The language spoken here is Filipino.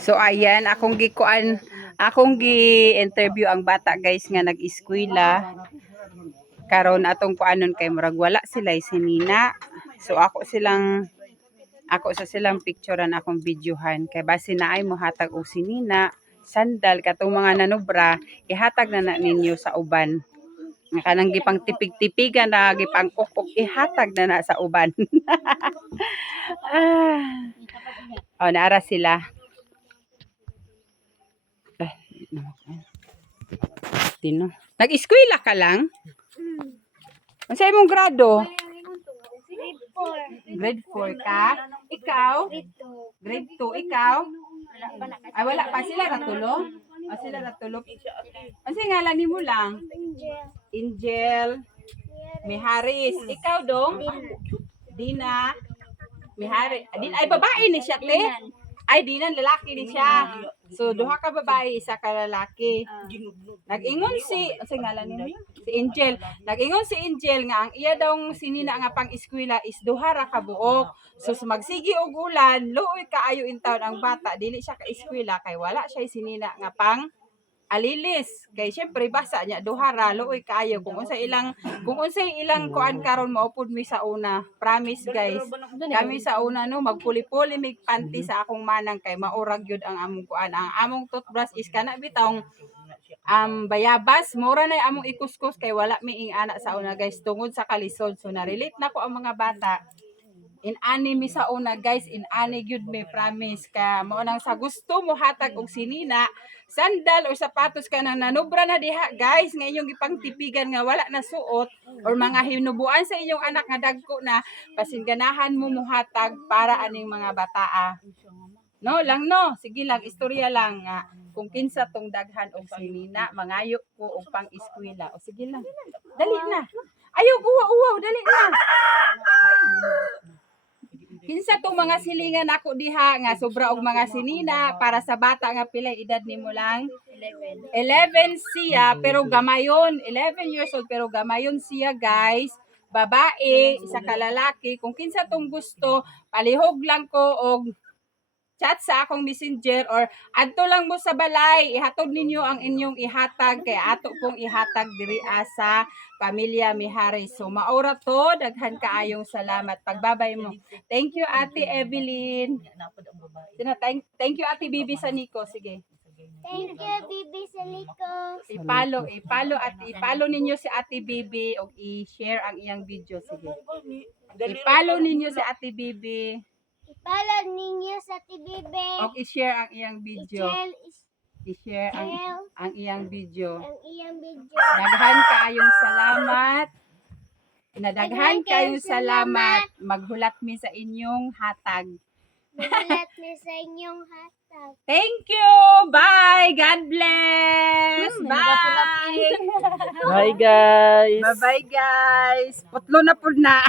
So ayan, akong gi-interview ang bata guys nga nag-eskwela. Karon atong kuanon kay murag wala sila sinina. So ako sa silang picturean akong videohan kay base na ay mohatag og sinina, sandal katong mga nanubra, ihatag na ninyo sa uban. Nga kanang gipang tipig-tipigan na gipang kukok ihatag na sa uban. Oh, naara sila. Tino. Nag-eskwela ka lang? Unsa imong grado? Grade 4 ka? Ikaw? Grade 2. Ikaw? Ay, wala pa. Sila ratulo? O, sila ratulo. Ano siya ngalan ni mo lang? Angel. Miharis. Ikaw dong? Dina. Miharis. Ay, babae ni siya, te? Ay, Dinan, lalaki ni siya. So, duha ka babae, isa ka lalaki. Nag-ingon si ngalan ni si Angel. Nag-ingon si Angel nga ang iya daw sinina nga pang-eskwela is duha ra ka buok. So magsigi og ulan, luoy kaayo in taon ang bata, dili siya ka eskwela kay wala siya sinina nga pang alilis. Kay syempre basa niya duha ra luoy kaayo kung unsay ilang kuan karon maupod mi sa una. Promise guys. Kami sa una no magpuli-puli mig panty sa akong manang kay maurag gyud ang among kuan. Ang among toothbrush is kana bitawng bayabas, mura na among ikuskus kay wala mi ing anak sa una guys tungod sa kalisod. So na-relate na ko ang mga bata. In-ani mi sa una guys, in-ani gyud mi promise ka mao nang sa gusto mo hatag og sinina, sandal o sapatos ka nang nanubra na diha guys nga inyong ipangtipigan nga wala na suot or mga hinubuan sa inyong anak nga dagko na pasinganahan mo muhatag para aning mga bataa. No lang no, sige lang istorya lang nga kung kinsa tong daghan og sinina, mangayo ko og pang-eskwela. O sige lang. Dali na. Ayaw uwaw, dali na. Kinsa tong mga silingan ako diha nga sobra og mga sinina para sa bata nga pilay edad nimo lang? 11 siya pero gamayon, 11 years old pero gamayon siya guys. Babae, isa ka lalaki. Kung kinsa tong gusto, palihog lang ko og chat sa akong messenger or adto lang mo sa balay, ihatod ninyo ang inyong ihatag kay ato pong ihatag diri sa pamilya Miharis. So maura to, daghan kaayong salamat. Pagbabay mo. Thank you Ate Evelyn. Thank you Ate Bibi sa Nico. Sige. Thank you, Bibi Saliko. Ipalo ninyo si Ate Bibi o i-share ang iyang video. Sige. Ipalo ninyo si Ate Bibi. Ipalad ninyo sa TBB. O i-share ang iyang video. I-share ang iyang video. Ang iyang video. Daghan kaayong salamat. Daghan kayong salamat. Maghulat mi sa inyong hatag. Maghulat mi sa inyong hatag. Thank you. Bye. God bless. Bye. Bye guys. Bye-bye guys. Putlo na pud na.